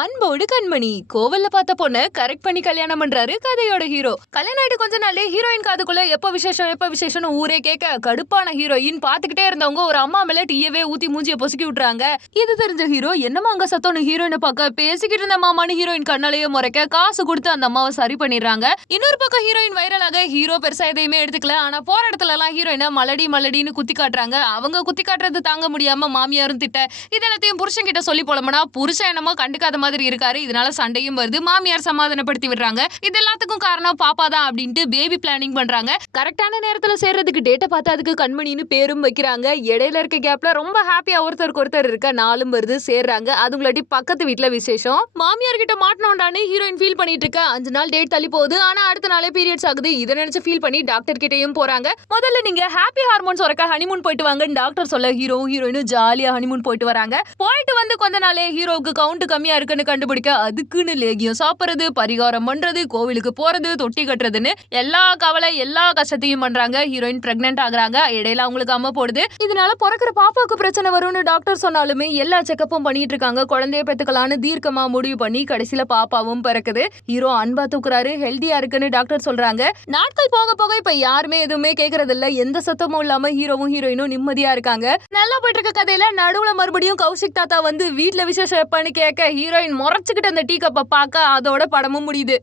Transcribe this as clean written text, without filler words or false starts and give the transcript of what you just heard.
அன்போடு கண்மணி கோவில்ல பார்த்த பொண்ணு கரெக்ட் பண்ணி கல்யாணம் பண்றாரு கதையோட ஹீரோ. கல்யாணம் ஆயிட்டு கொஞ்ச நாளே ஹீரோயின் காதுக்குள்ள எப்ப விசேஷம்னு ஊரே கேட்க கடுப்பான ஹீரோயின் பாத்துக்கிட்டே இருந்தவங்க ஒரு அம்மா மேல டீயவே ஊத்தி மூஞ்சிய பொசுக்கி விட்டுறாங்க. இது தெரிஞ்ச ஹீரோ என்னமா அங்க சத்தம்னு ஹீரோயினை பார்க்க பேசிக்கிட்டு இருந்த மாமான்னு ஹீரோயின் கண்ணாலேயே முறைக்க காசு கொடுத்து அந்த அம்மாவை சரி பண்ணிடுறாங்க. இன்னொரு பக்கம் ஹீரோயின் வைரலாக ஹீரோ பெருசா எதையுமே எடுத்துக்கல. ஆனா போற இடத்துல எல்லாம் ஹீரோயினை மலடின்னு குத்தி காட்டுறாங்க. அவங்க குத்தி காட்டுறது தாங்க முடியாம மாமியாரும் திட்ட இதெல்லாத்தையும் புருஷன் கிட்ட சொல்லி போலமனா புருஷன் என்னமோ கண்டுக்காத மாதிரி இருக்காரு. இதனால சண்டையும் வருது. மாமியார் சமாதானப்படுத்தி விடுறாங்க. இது எல்லாத்துக்கும் காரணம் பாப்பா தான் அப்படின்ட்டு பேபி பிளானிங் பண்றாங்க. கரெக்டான நேரத்துல சேர்றதுக்கு டேட்டை பார்த்து அதுக்கு கண்மணின்னு பேரும் வைக்கிறாங்க. இடையில இருக்க கேப்ல ரொம்ப ஹாப்பியா ஒருத்தருக்கு ஒருத்தர் இருக்க நாளும் வருது சேர்றாங்க. அதுங்களாட்டி பக்கத்து வீட்டுல விசேஷம். மாமியார் கிட்ட மாட்டணும்டான்னு ஹீரோயின் ஃபீல் பண்ணிட்டு இருக்க 5 நாள் டேட் தள்ளி போகுது. ஆனா அடுத்த நாளே பீரியட்ஸ் ஆகுது. இதை நினைச்சு ஃபீல் பண்ணி டாக்டர் கிட்டயும் போறாங்க. முதல்ல நீங்க ஹாப்பி ஹார்மோன்ஸ் வரக்க ஹனிமூன் போயிட்டு வாங்கன்னு டாக்டர் சொல்ல ஹீரோயினும் ஜாலியா ஹனிமூன் போயிட்டு வராங்க. போயிட்டு வந்து கொஞ்ச நாளே ஹீரோவுக்கு கவுண்ட் கம்மியா இருக்குன்னு கண்டுபிடிக்க அதுக்குன்னு லேகியம் சாப்பிடுறது, பரிகாரம் பண்றது, கோவிலுக்கு போறது, தொட்டி கட்டுறதுன்னு எல்லா கவலை எல்லா கஷ்டத்தையும் பண்றாங்க. ஹீரோயின் பிரெக்னென்ட் ஆகுறாங்க. இடையில அவங்களுக்கு அம்மா போடுது. இதனால பிறக்கிற பாப்பாவுக்கு பிரச்சனை வரும்னு டாக்டர் சொன்னாலுமே எல்லா செக்கப்பும் பண்ணிட்டு இருக்காங்க. குழந்தைய பெத்துக்கலான்னு தீர்க்கமா முடிவு பண்ணி கடைசியில பாப்பாவும் பிறக்குது. ஹீரோ அன்பா தூக்குறாரு. ஹெல்தியா இருக்குன்னு டாக்டர் சொல்றாங்க. நாட்கள் போக போக இப்ப யாருமே எதுவுமே கேக்குறது இல்ல. எந்த சத்தமும் இல்லாம ஹீரோவும் ஹீரோயினும் நிம்மதியா இருக்காங்க. நல்லா போயிட்டு இருக்க கதையில நடுவுல மறுபடியும் கௌஷிக் தாத்தா வந்து வீட்டுல விசேஷம் எப்பன்னு கேட்க ஹீரோயின் முறைச்சுக்கிட்டு அந்த டீ கப்பை பார்க்க அதோட படமும் முடியுது.